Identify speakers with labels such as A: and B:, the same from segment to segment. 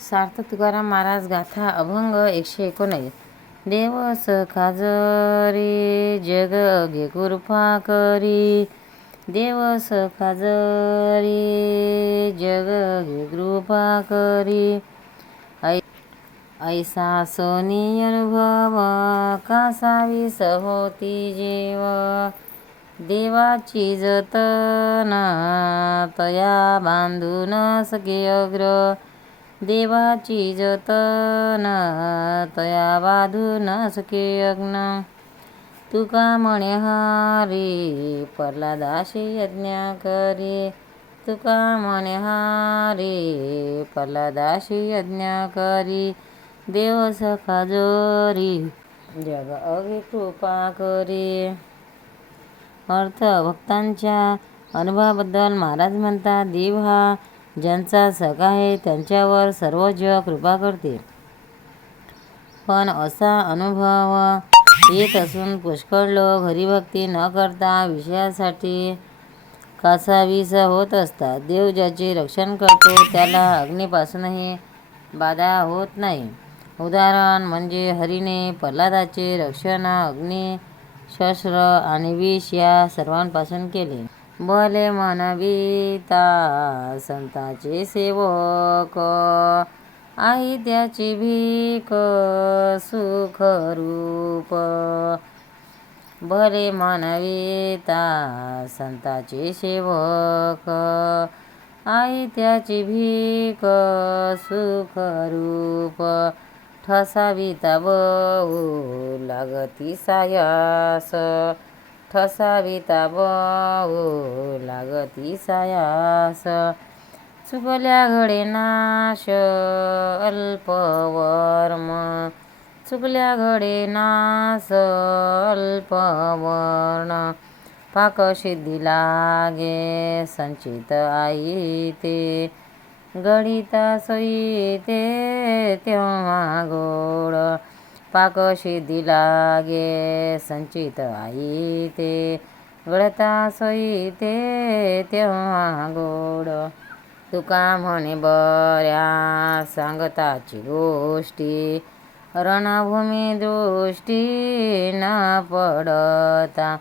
A: सार्थ तुकाराम महाराज गाथा अभंग एकशे एकोणीस देव सखाजरी जग घे कृपा करी. देव सखाजरी जग घे कृपा करी. ऐ ऐसा सोनी अनुभव कासावी सहोती जेव. देवाची जतन तया बांधू न सके अग्र. देवाची जतन तया बांधू न सके अग्न तुका म्हणे हारी प्रल्हादाशी यज्ञ करी. तुका म्हणे हारी प्रल्हादाशी यज्ञ करी. देव सखा जोरी जग अगे कृपा करी. अर्थ भक्तांच्या अनुभवाबद्दल महाराज म्हणतात देव हा ज्यांचा सग आहे त्यांच्यावर सर्व जग कृपा करते पण असा अनुभव येत असून पुष्कळ लोक हरिभक्ती न करता विषयासाठी कासावीस होत असतात. देव ज्याचे रक्षण करतो त्याला अग्नीपासूनही बाधा होत नाही. उदाहरण म्हणजे हरिने प्रल्हादाचे रक्षण अग्नी शस्त्र आणि विष या सर्वांपासून केले. भले मनविता संताचे सेवक आई त्याची भीक सुखरूप भले म्हणविता संताचे सेवक आई त्याची भीक सुखरूप ठसाविता बहु लागती सायास. ठसाविता बहु लागती सायास. चुकल्या घडे नाश अल्पवर्म चुकल्या घडे नाश अल्पवर्ण पाकसिद्धी लागे संचित आई ते. गणिता सोयी ते तेव्हा गोड. पाकसिद्धी लागे संचित आई ते गळता सोयी ते तेव्हा गोड. तुका म्हणे बऱ्या सांगताची गोष्टी रणभूमी दृष्टी न पडता.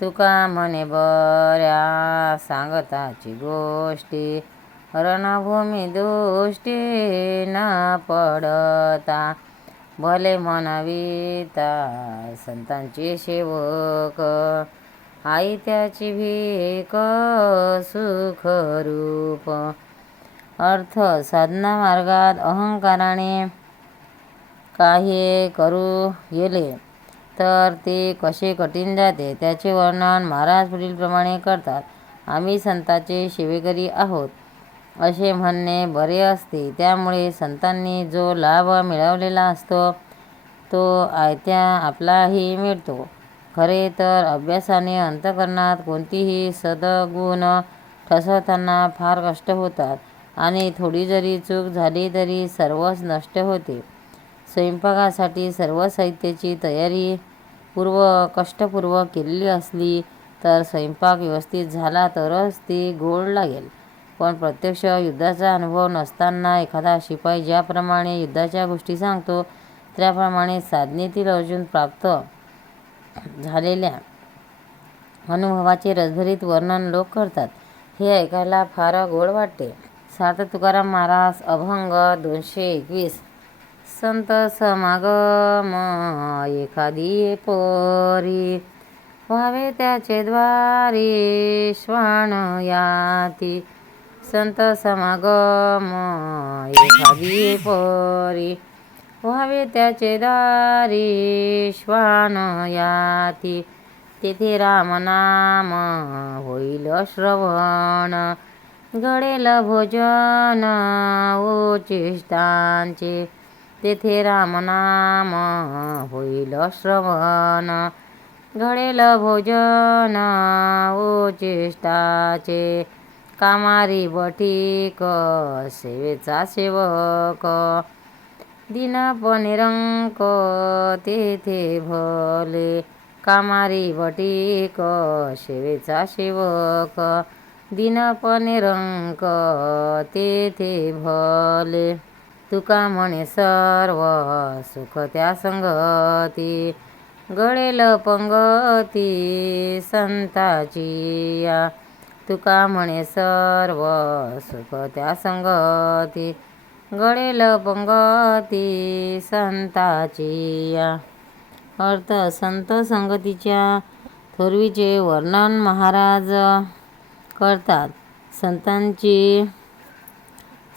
A: तुका म्हणे बऱ्या सांगताची गोष्टी रणभूमी दृष्टी न पडता. भले म्हणविता संतांचे सेवक आई त्याची भीक सुखरूप अर्थ साधना मार्गात अहंकाराने काही करू गेले तर ते कसे कठीण जाते त्याचे वर्णन महाराज पुढीलप्रमाणे करतात. आम्ही संतांचे सेवेकरी आहोत. असे म्हणणे बरे असते. त्यामुळे संतांनी जो लाभ मिळवलेला असतो तो आयत्या आपलाही मिळतो. खरे तर अभ्यासाने अंतकरणात कोणतीही सदगुण ठसवताना फार कष्ट होतात आणि थोडी जरी चूक झाली तरी सर्वच नष्ट होते. स्वयंपाकासाठी सर्व साहित्याची तयारी पूर्व कष्टपूर्वक केलेली असली तर स्वयंपाक व्यवस्थित झाला तरच ती गोड लागेल. पण प्रत्यक्ष युद्धाचा अनुभव नसताना एखादा शिपाई ज्याप्रमाणे युद्धाच्या गोष्टी सांगतो त्याप्रमाणे साधनेतील अर्जुन प्राप्त झालेल्या अनुभवाचे रसभरीत वर्णन लोक करतात. हे ऐकायला फार गोड वाटते. सात तुकाराम महाराज अभंग दोनशे एकवीस. संत समागम एखादी पोरी. व्हावे त्याचे द्वारी श्वान याती. संत समागम एखादी पोरी. व्हावे त्याचे दारी श्वान याती. तेथे रामनाम होईल श्रवण. घडेल भोजन ओ चेष्टांचे तेथे रामनाम होईल श्रवण. घडेल भोजन ओ चेष्टाचे कामारी बटीक सेवेचा सेवक. दिनपणे रंक तेथे भले. कामारी बटीक सेवेचा सेवक. दिनपणे रंक तेथे भले. तुका म्हणे सर्व सुख त्या संगती. गळेल पंगती संताची या. तुका म्हणे सर्व सुख त्या संगती. गळेल पंगती संताची या. अर्थ संत संगतीच्या थोरवीचे वर्णन महाराज करतात. संतांची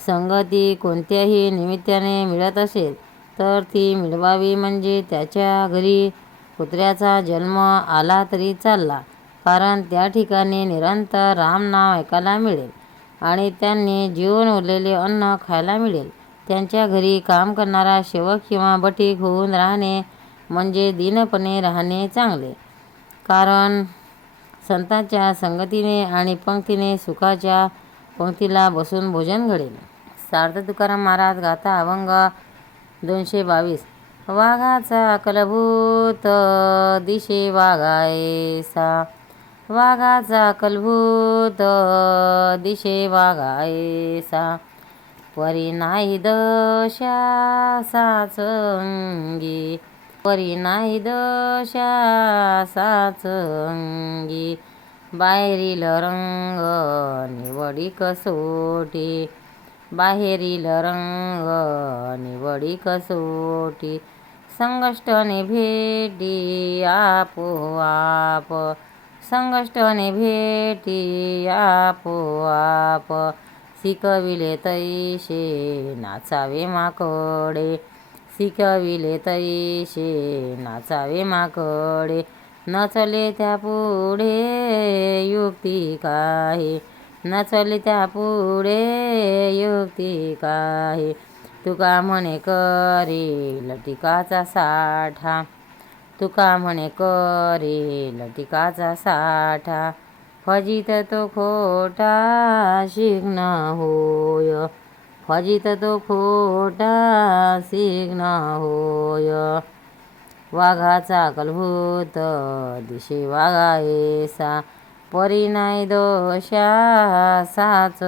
A: संगती कोणत्याही निमित्ताने मिळत असेल तर ती मिळवावी म्हणजे त्याच्या घरी कुत्र्याचा जन्म आला तरी चालला. कारण त्या ठिकाणी निरंतर राम नाव ऐकायला मिळेल आणि त्यांनी जीवन उरलेले अन्न खायला मिळेल. त्यांच्या घरी काम करणारा सेवक किंवा बटीक होऊन राहणे म्हणजे दीनपणे राहणे चांगले. कारण संतांच्या संगतीने आणि पंक्तीने सुखाच्या पंक्तीला बसून भोजन घडेल. सार्थ तुकाराम महाराज गाथा अभंग दोनशे बावीस. वाघाचा कलभूत दिशे वाघायसा. वाघाचा कलभूत दिशे वाघायसा परी नाही दशा साचंगी परी नाही दशा साचंगी बाहेरील रंग निवडी कसोटी बाहेरील रंग निवडी कसोटी. संकष्टने भेटी आपोआप संकष्टने भेटी आपोआप. शिकविले तैसे नाचावे माकडे. शिकविले तैसे नाचावे माकडे. नचले त्या पुढे युक्ती काही? नचले त्या पुढे युक्ती काही? तुका म्हणे करी लटिकाचा साठा. तुका म्हणे करेल लटिकाचा साठा. फजित तो खोटा शिग्न होय. फजित तो खोटा शिग्न होय. वाघाचा कलभूत दिशे वाघायसा. परी नाही दोषा साच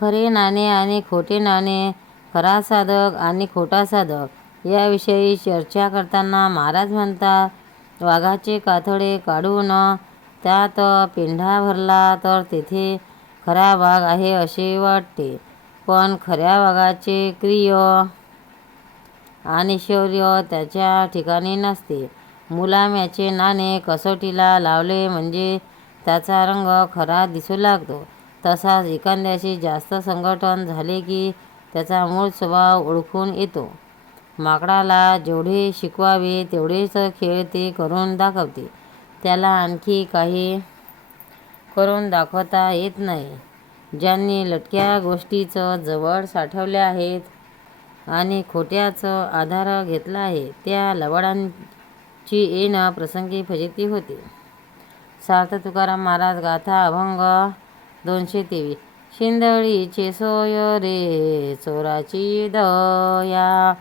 A: खरे नाणे आणि खोटे नाणे खरा साधक आणि खोटा साधक. याविषयी चर्चा करताना महाराज म्हणतात वाघाचे कातडे काढून त्यात पेंढा भरला तर तेथे खरा वाघ आहे असे वाटते. पण खऱ्या वाघाचे क्रिय आणि शौर्य त्याच्या ठिकाणी नसते. मुलाम्याचे नाणे कसोटीला लावले म्हणजे त्याचा रंग खरा दिसू लागतो. तसाच एखाद्याशी जास्त संघटन झाले की त्याचा मूळ स्वभाव ओळखून येतो. माकडाला जेवढे शिकवावे तेवढेच खेळ ते करून दाखवते. त्याला आणखी काही करून दाखवता येत नाही. ज्यांनी लटक्या गोष्टीचं जवळ साठवल्या आहेत आणि खोट्याचं आधार घेतला आहे त्या लवडांची येणं प्रसंगी फजिती होते. सार्थ तुकाराम महाराज गाथा अभंग दोनशे तेवीस. शिंदळीचे सोय रे चोराची दया.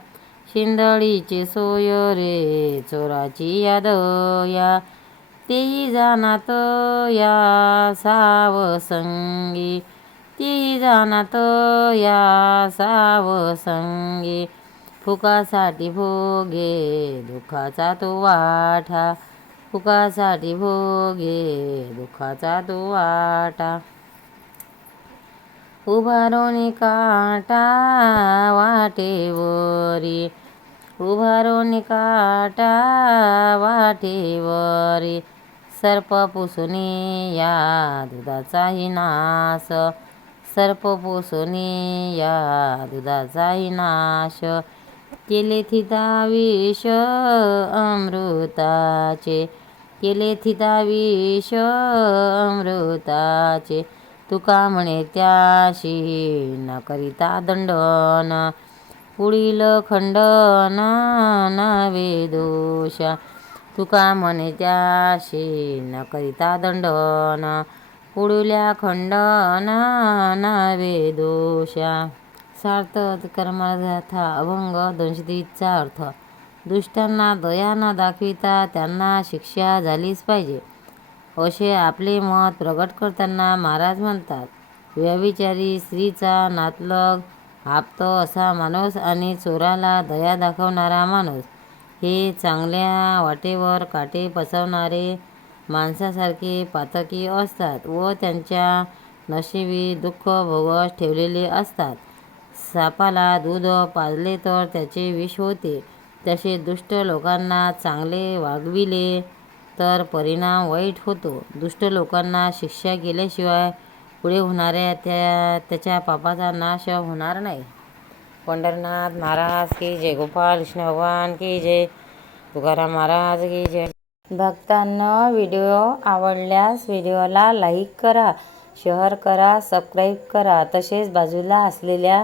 A: शिंदळीचे सोय रे चोराची याद या तेही जाणात या सावसंगी. तेही जाणात या सावसंगी. फुकासाठी भोगे दुःखाचा तो वाटा. फुकासाठी भोगे दुःखाचा तो वाटा. उभारोनी काटा वाटेवरी उभारोनी काटा वाटेवरी सर्प पुसुनी या दुधाचाही नाश. सर्प पुसुनी या दुधाचाही नाश. केले थिता विष अमृताचे. केले थिता विष अमृताचे. तुका म्हणे त्याशी न करिता दंडन. पुढील खंडन नवे दोष तुका म्हणे त्याशी न करिता दंडन. पुढल्या खंडन नवे दोषा सार्थ कर्मगाथा अभंग दोनशे अर्थ. दुष्टांना दया न दाखविता त्यांना शिक्षा झालीच पाहिजे. असे आपले मत प्रगट करताना महाराज म्हणतात व्यभिचारी स्त्रीचा नातलग आपतो असा माणूस आणि चोराला दया दाखवणारा माणूस हे चांगल्या वाटेवर काटे पसवणारे माणसासारखे पातकी असतात व त्यांच्या नशिबी दुःख भोगस ठेवलेले असतात. सापाला दूध पाजले तर त्याचे विष होते. तसे दुष्ट लोकांना चांगले वागविले तर परिणाम वाईट होतो. दुष्ट लोकांना शिक्षा केल्याशिवाय पुढे होणाऱ्या त्या त्याच्या पापाचा नाश होणार नाही. पंढरनाथ महाराज की जय. गोपाल कृष्ण भगवान की जय. तुकाराम महाराज की जय. भक्तांना व्हिडिओ आवडल्यास व्हिडिओला लाईक करा शेअर करा सबस्क्राईब करा. तसेच बाजूला असलेल्या